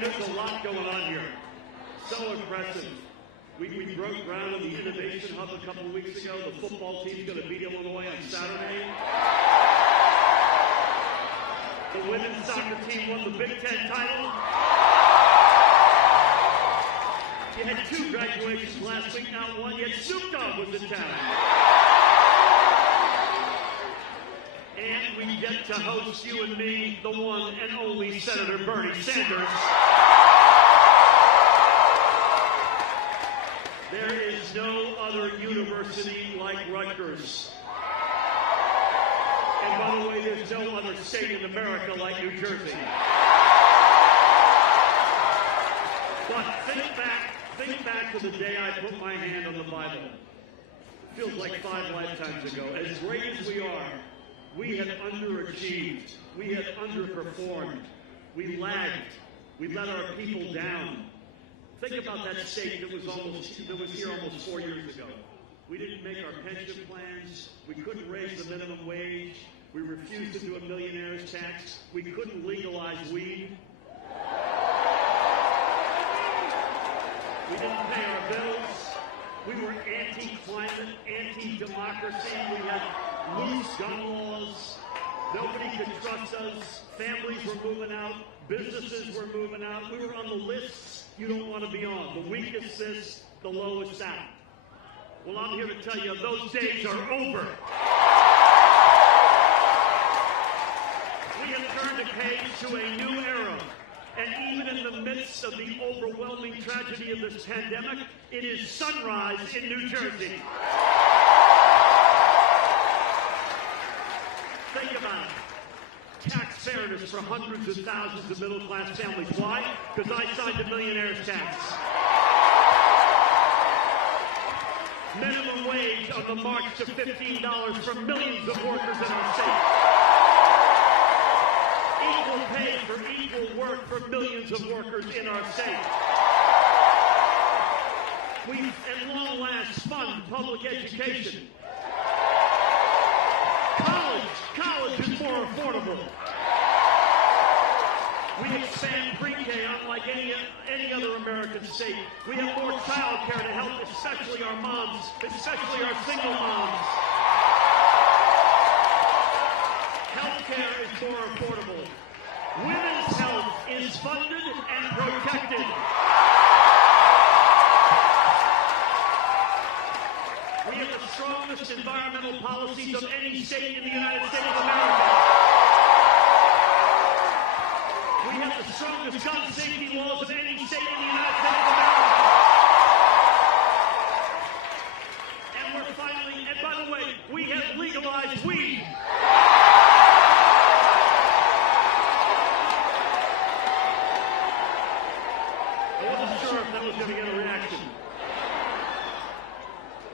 And there's a lot going on here. So impressive. We broke ground on the Innovation Hub a couple of weeks ago. The football team's going to beat Illinois on Saturday. The women's soccer team won the Big Ten title. You had 2 graduations last week, now 1. Yet Snoop Dogg was in town. And we get to host, you and me, the one and only Senator Bernie Sanders. There is no other university like Rutgers. And by the way, there's no other state in America like New Jersey. But think back to the day I put my hand on the Bible. It feels like 5 lifetimes ago. As great as we are, we had underachieved. We had underperformed. We lagged. We let our people down. Think about that state that was here almost 4 years ago. We didn't make our pension plans. We couldn't raise the minimum wage. We refused to do a millionaire's tax. We couldn't legalize weed. We didn't pay our bills. We were anti-climate, anti-democracy. We had loose gun laws. Nobody could trust us. Families were moving out. Businesses were moving out. We were on the lists you don't want to be on. The weakest this, the lowest out. Well, I'm here to tell you those days are over. We have turned a page to a new era. And even in the midst of the overwhelming tragedy of this pandemic, it is sunrise in New Jersey. Think about it. Tax fairness for hundreds of thousands of middle-class families. Why? Because I signed a millionaire's tax. Minimum wage on the march to $15 for millions of workers in our state. Equal pay for equal work for millions of workers in our state. We, at long last, fund public education. College is more affordable. We expand pre-K unlike any other American state. We have more child care to help, especially our moms, especially our single moms. Health care is more affordable. Women's health is funded and protected. We have the strongest environmental policies of any state in the United States of America. We have the strongest gun safety laws of any state in the United States of America. And we're finally, and by the way, we have legalized weed. I wasn't sure if that was going to get a reaction.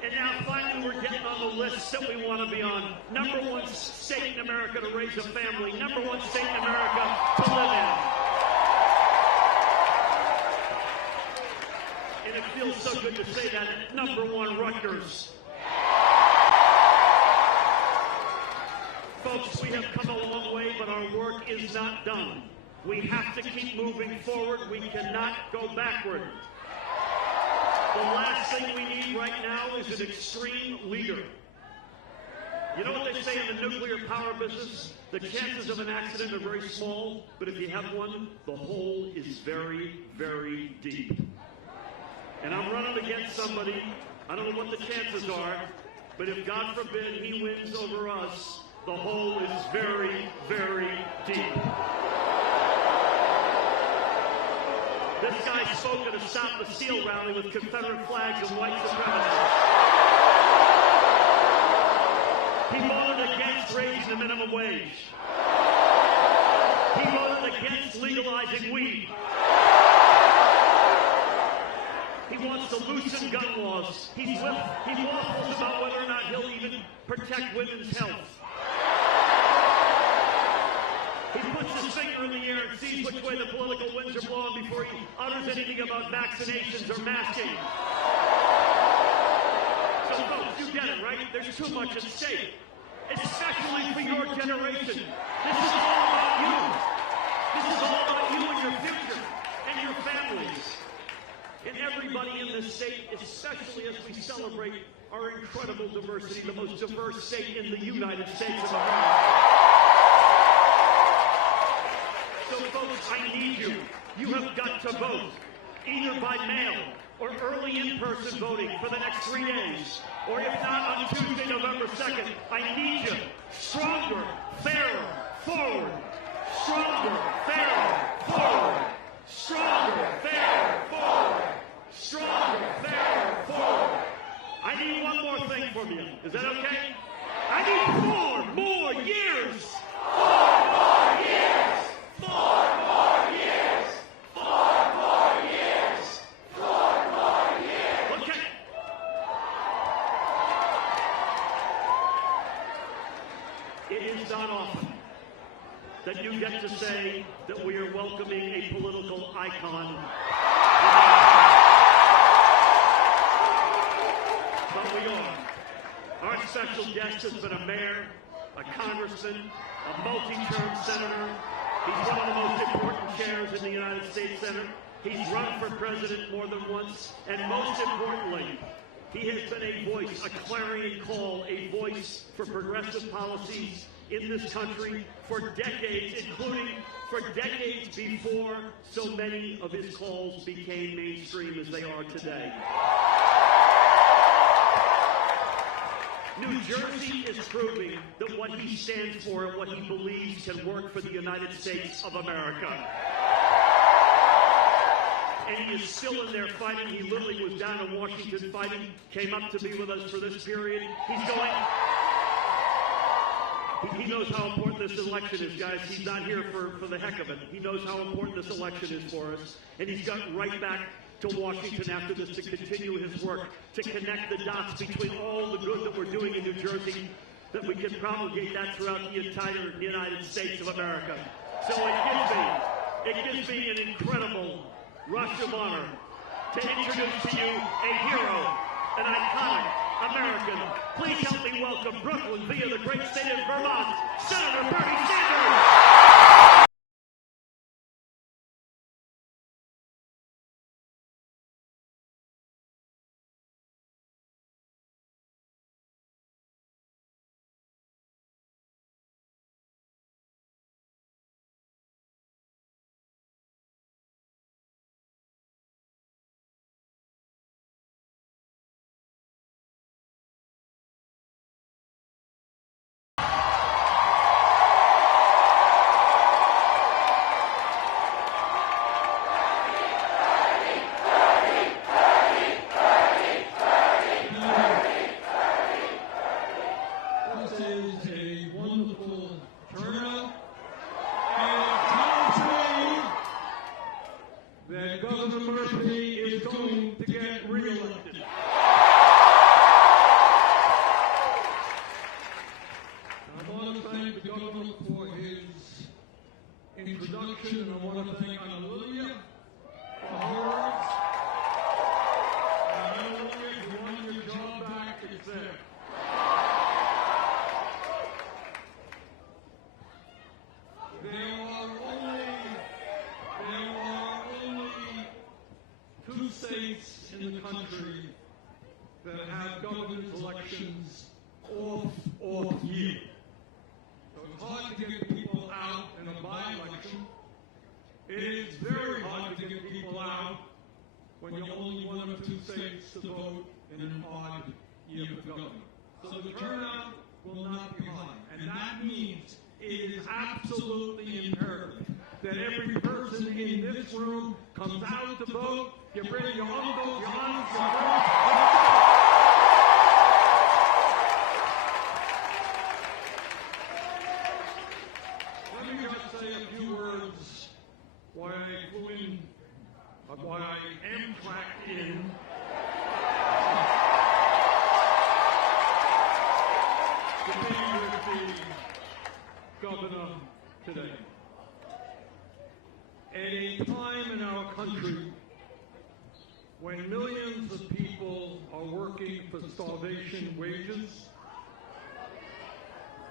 And now finally we're getting on the list that we want to be on. Number 1 state in America to raise a family. Number 1 state in America to live in. And it feels so good to say that. Number 1, Rutgers. Folks, we have come a long way, but our work is not done. We have to keep moving forward. We cannot go backward. The last thing we need right now is an extreme leader. You know what they say in the nuclear power business? The chances of an accident are very small, but if you have one, the hole is very, very deep. And I'm running against somebody, I don't know what the chances are, but if God forbid he wins over us, the hole is very, very deep. This guy spoke at a Stop the Steal rally with Confederate flags and white supremacists. He voted against raising the minimum wage. He voted against legalizing weed. He wants to loosen gun laws. He waffles about whether or not he'll even protect women's health. He puts his finger in the air and sees which way the political winds are blowing before he utters anything about vaccinations or masking. So folks, you get it, right? There's too much at stake, especially for your generation. This is all about you. This is all about you and your future. And and everybody in this state, especially as we celebrate our incredible diversity, the most diverse state in the United States of America. So folks, I need you. You have got to vote, either by mail or early in-person voting for the next 3 days. Or if not, on Tuesday, November 2nd, I need you. Stronger, fairer, forward. Stronger, fairer, forward. Stronger, fairer, forward. Stronger, fairer, forward. I need one more thing from you. Is that okay? I need 4 more years. 4 more years. 4 more years. 4 more years. 4 more years. Okay. It is not often that you get to say that we are welcoming a political icon. But we are. Our special guest has been a mayor, a congressman, a multi-term senator. He's one of the most important chairs in the United States Senate. He's run for president more than once. And most importantly, he has been a voice, a clarion call, a voice for progressive policies in this country for decades, including for decades before so many of his calls became mainstream as they are today. New Jersey is proving that what he stands for and what he believes can work for the United States of America. And he is still in there fighting. He literally was down in Washington fighting, came up to be with us for this period. He's going. He knows how important this election is, guys. He's not here for the heck of it. He knows how important this election is for us. And he's got right back to Washington after this to continue his work, to connect the dots between all the good that we're doing in New Jersey, that we can promulgate that throughout the entire United States of America. So it gives me an incredible rush of honor to introduce to you a hero, an iconic American. Please help me welcome Brooklyn via the great state of Vermont, Senator Bernie Sanders. Introduction, and I want to thank Hallelujah for her words. And Hallelujah, if you want your job back, it's there. There are only 2 states in the country that have government elections off year. So it's hard to get people out in a by-election. It is very hard to get people out when you're only 1 or 2 states to vote in an odd year for government. So the turnout will not be high. And that means it is absolutely imperative that every person in this room comes out to vote. Get rid of your uncles, your aunts, your brothers. Let me just say a few words why I flew in, why I Amtrak'd in. To be with the governor today. At a time in our country when millions of people are working for starvation wages,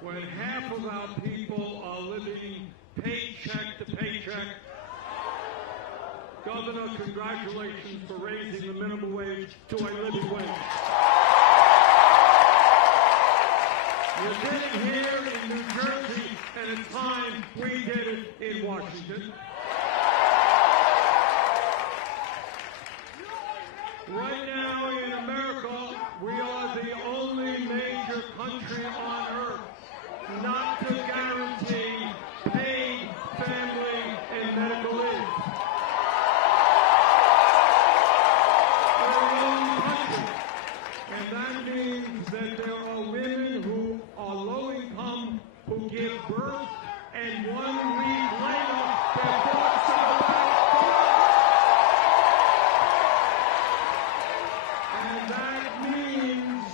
when half of our people are living paycheck to paycheck, Governor, congratulations for raising the minimum wage to a living wage. You did it here in New Jersey, and it's time we did it in Washington. Right now in America, we are the only major country on earth not to guarantee paid family and medical leave. We're the only country, and that means that there are women who are low income who give birth, and 1 week later they're forced to go back to work. And that means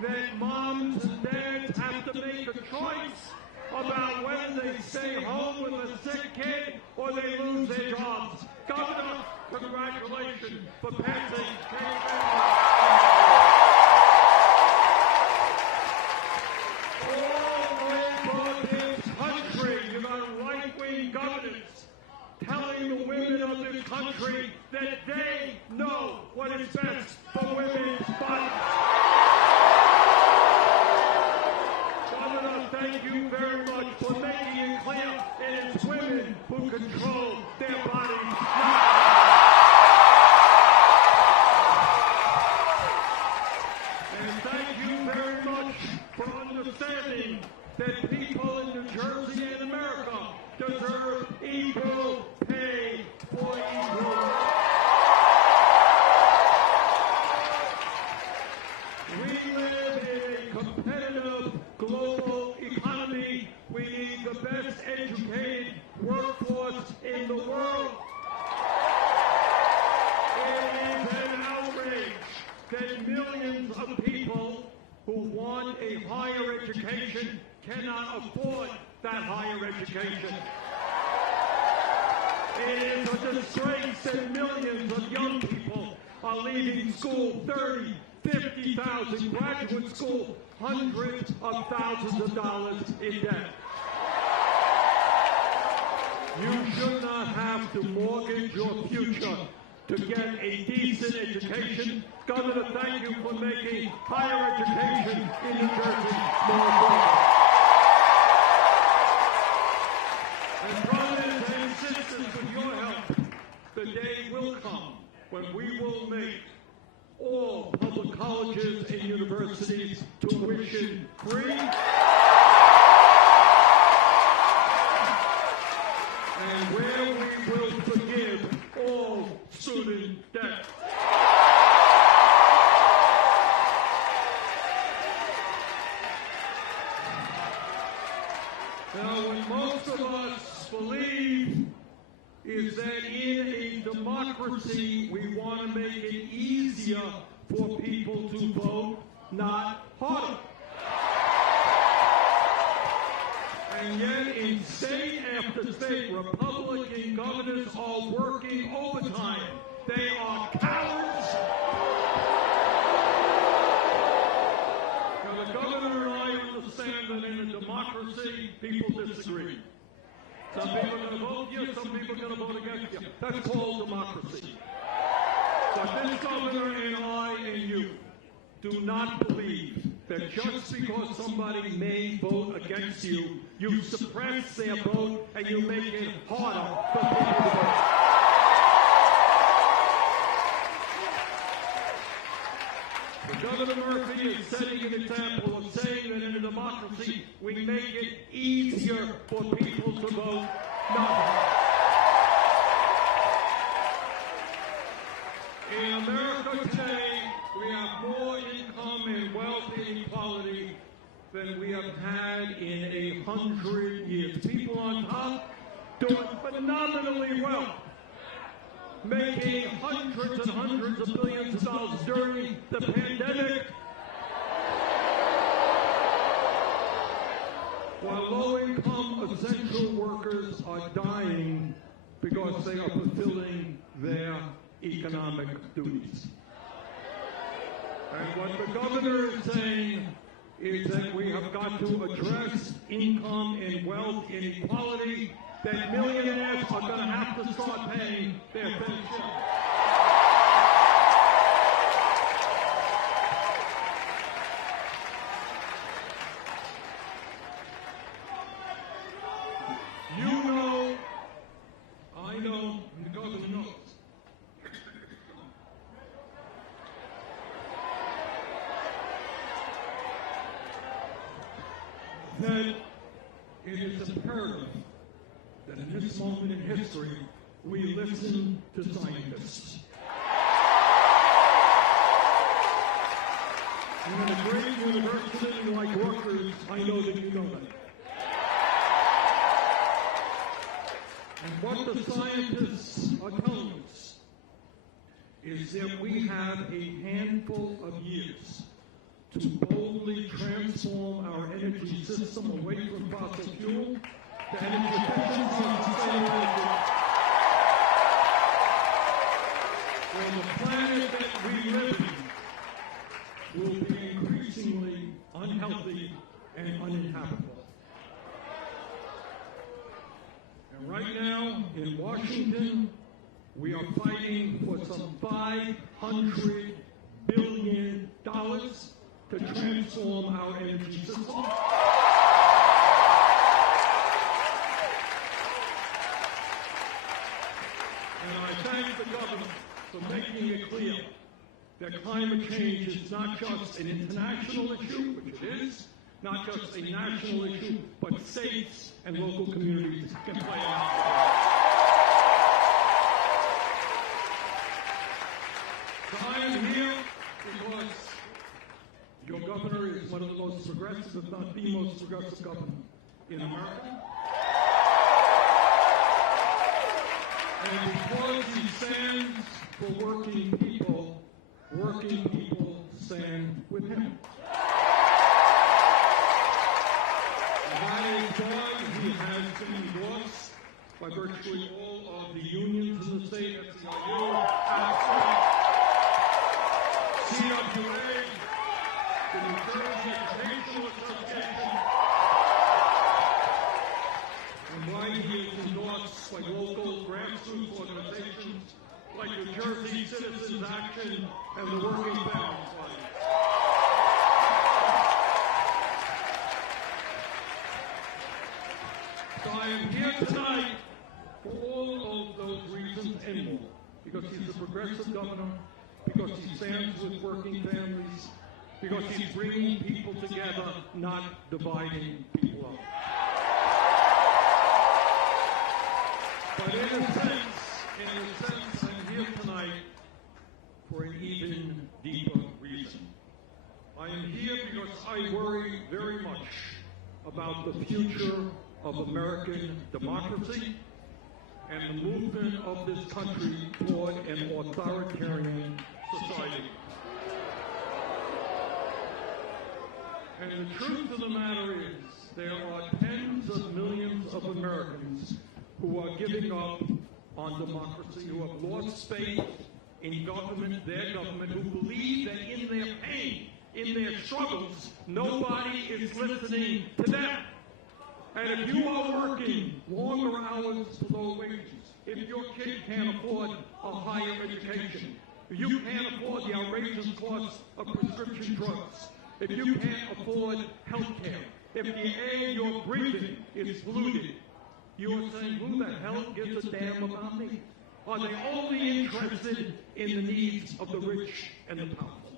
that moms and dads have to make a choice about whether they stay home with a sick kid or they lose their jobs. Governor, congratulations for passing all over this country. You got right-wing governors telling the women of this country that they know what is best for women's bodies. Governor, thank you very much for making it clear that it's women who control their bodies. And thank you very much for understanding that people in New Jersey and America deserve equal pay for equal work. We live in a competitive global economy. We need the best educated workforce in the world. It is an outrage that millions of people who want a higher education cannot afford that higher education. It is a disgrace that millions of young people are leaving school 30, 50,000, graduate school, hundreds of thousands of dollars in debt. You should not have to mortgage your future to get a decent education. Governor, thank you for making higher education in New Jersey more affordable. And brothers and sisters, with your help, the day will come when we will make all public colleges and universities tuition free. And where we will forgive all student debt. Now, what most of us believe is that in a democracy, we want to make it easier for people to vote, not harder. And yet, in state after state, Republican governors are working overtime. They are cowards. Now, the governor and I understand that in a democracy, people disagree. Some people are going to vote you, some people are going to vote against you. That's called democracy. But this governor and I and you do not believe that just because somebody may vote against you, you suppress their vote and you make it harder for people to vote. Governor Murphy is setting an example of saying that in a democracy, we make it easier for people to vote, not harder. In America today, we have more income and wealth inequality than we have had in 100 years. People on top doing phenomenally well, making hundreds and hundreds of billions of dollars during the pandemic, while low-income essential workers are dying because they are fulfilling their economic duties. And what the governor is saying is that we have got to address income and wealth inequality, that millionaires are going to have to start paying their fair share. You know, I know, and the governor knows. That it is imperative that in this moment in history, we listen to scientists. And at a great university like Rutgers, I know that you know that. And what the scientists are telling us is that we have a handful of years to boldly transform our energy system away from fossil fuel to energy efficiency and sustainability. Where the planet that we live in will be increasingly unhealthy and uninhabitable. And right now, in Washington, we are fighting for some $500 billion to transform our energy system. And I thank the government for making it clear that climate change is not just an international issue, which it is, not just a national issue, but states and local communities can play out. So I am here because your governor is one of the most progressive, if not the most progressive governor in America. And because he stands for working people stand with him. And that is why he has been endorsed by virtually all of the unions in the state, SEIU, ASPA, CWA, the New Jersey Educational Association, and why he is endorsed by local grassroots organizations like New Jersey Citizens Action and the Working Families Alliance. So I am here tonight for all of those reasons and more, because he's a progressive governor, because he stands with working families, because he's bringing people together, not dividing people up. But in a sense, I'm here tonight for an even deeper reason. I am here because I worry very much about the future of American democracy and the movement of this country toward an authoritarian society. And the truth of the matter is, there are tens of millions of Americans who are giving up on democracy, who have lost faith in government, their government, who believe that in their pain, in their struggles, nobody is listening to them. And if you are working longer hours for low wages, if your kid can't afford a higher education, if you can't afford the outrageous cost of prescription drugs, if you can't afford health care, if the air you're breathing is polluted, you're saying, who the hell gives a damn about me? Are they only interested in the needs of the rich and the powerful?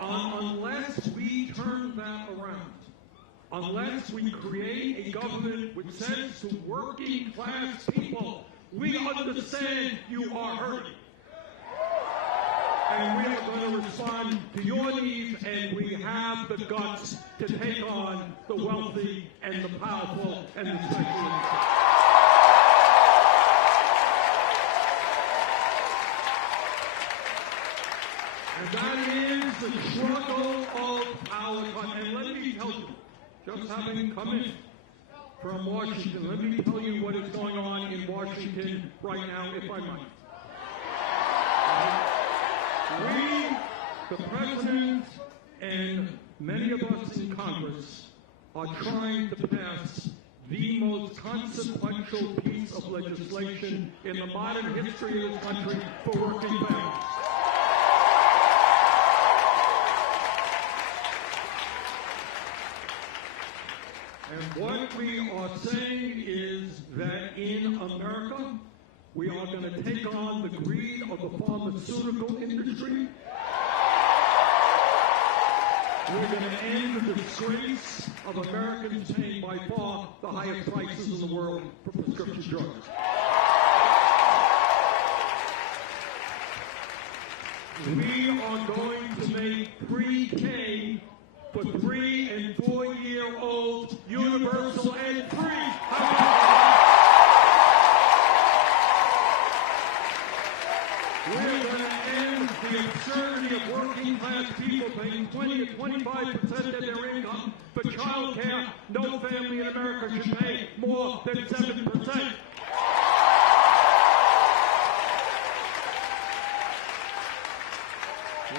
Unless we turn that around, unless we create a government which says to working class people, we understand you are hurting. And we are going to respond to your needs, and we have the guts to take on the wealthy and the powerful and the special interests. And that is the struggle of our time. And let me tell you, just having come in from Washington, let me tell you what is going on in Washington right now, if I might. We, the President And many of us in Congress are trying to pass the most consequential piece of legislation in the modern history of this country for working families. And what we are saying is that in America, we are going to take on the greed of the pharmaceutical industry. We're going to end the disgrace of Americans paying by far the highest prices in the world for prescription drugs. We are going to make pre-K for 3- and 4-year-olds universal and free. We're going to end the absurdity of working class people paying 20 to 25% of their income for child care. No family in America should pay more than 7%.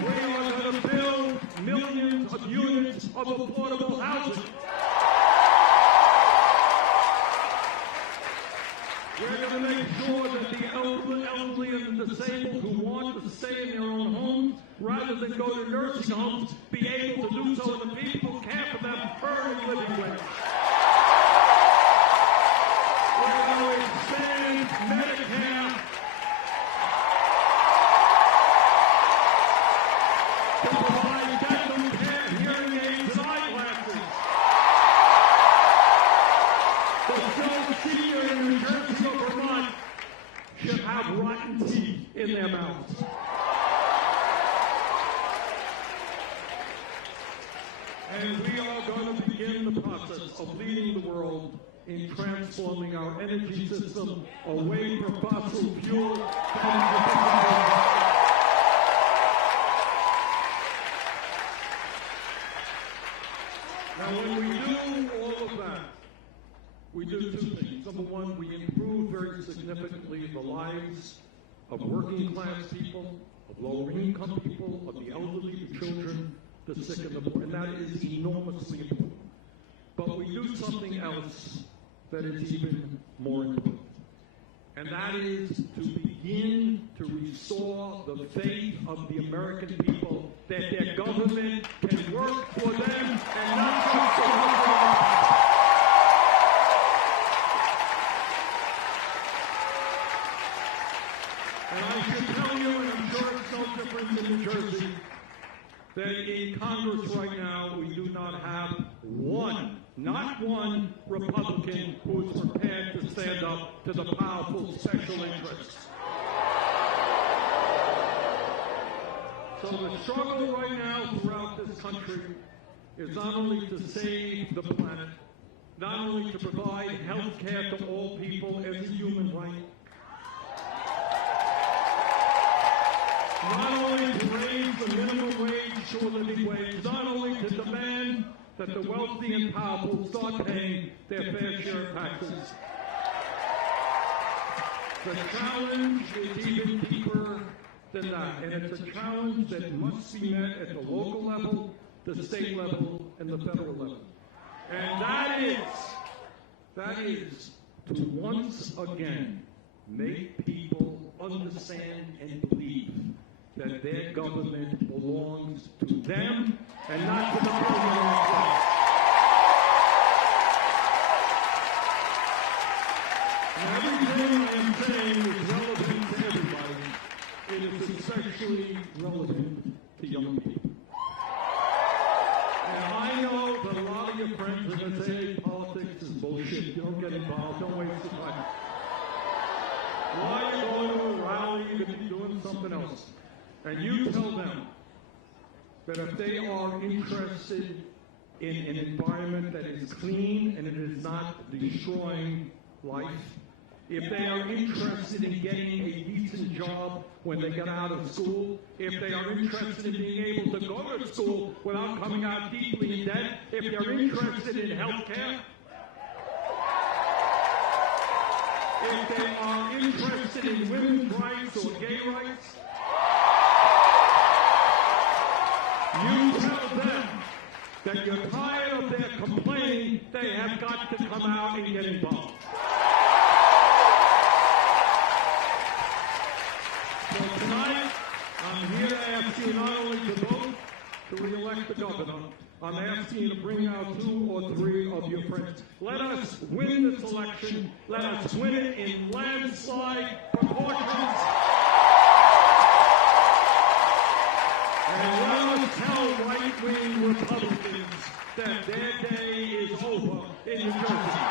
We are going to build millions of units of affordable housing. We're going to make sure that the elderly and the disabled who want to stay in their own homes rather than go to nursing homes be able to do so, and the people who care for them earn a living wage. We're going to expand Medicare to provide dental care, hearing aids, and eyeglasses. But no senior in New Jersey or Vermont should have rotten teeth in their mouths. And we are going to begin the process of leading the world in transforming our energy system away from fossil fuel. Now, when we do all of that, we do two things. Number one, we improve very significantly the lives of working class people, of lower income people, of the elderly, the children, the sick, and the poor. And that is enormously important. But we do something else that is even more important. And that is to begin to restore the faith of the American people that their government can work for them and not just for them. And I should tell you, and I'm sure it's no different in New Jersey, that in Congress right now we do not have not one Republican who is prepared to stand up to the powerful special interests. So the struggle right now throughout this country is not only to save the planet, not only to provide health care to all people as a human right, not only to raise the minimum wage to a living wage, not only to demand that the wealthy and powerful start paying their fair share of taxes. The challenge is even deeper than that, and it's a challenge that must be met at the local level, the state level, and the federal level. And that is to once again make people understand and believe that their government belongs to them and not to the billionaires. Now, everything I am saying is relevant to everybody. It is especially relevant to young people. And I know that a lot of your friends are going to say politics is bullshit. You don't get involved. Don't waste your time. Why are you going to a rally? You're going to be doing something else. And you tell them that if they are interested in an environment that is clean and it is not destroying life, if they are interested in getting a decent job when they get out of school, if they are interested in being able to go to school without coming out deeply in debt, if they're interested in health care, if they are interested in women's rights or gay rights, You tell them that you're tired of their complaining. They have got to come out and get involved. So tonight, I'm here to ask you not only to vote to re-elect the governor, I'm asking you to bring out 2 or 3 of your friends. Let us win this election. Let us win it in landslide proportions. And let us tell right-wing Republicans that their day is over in New Jersey.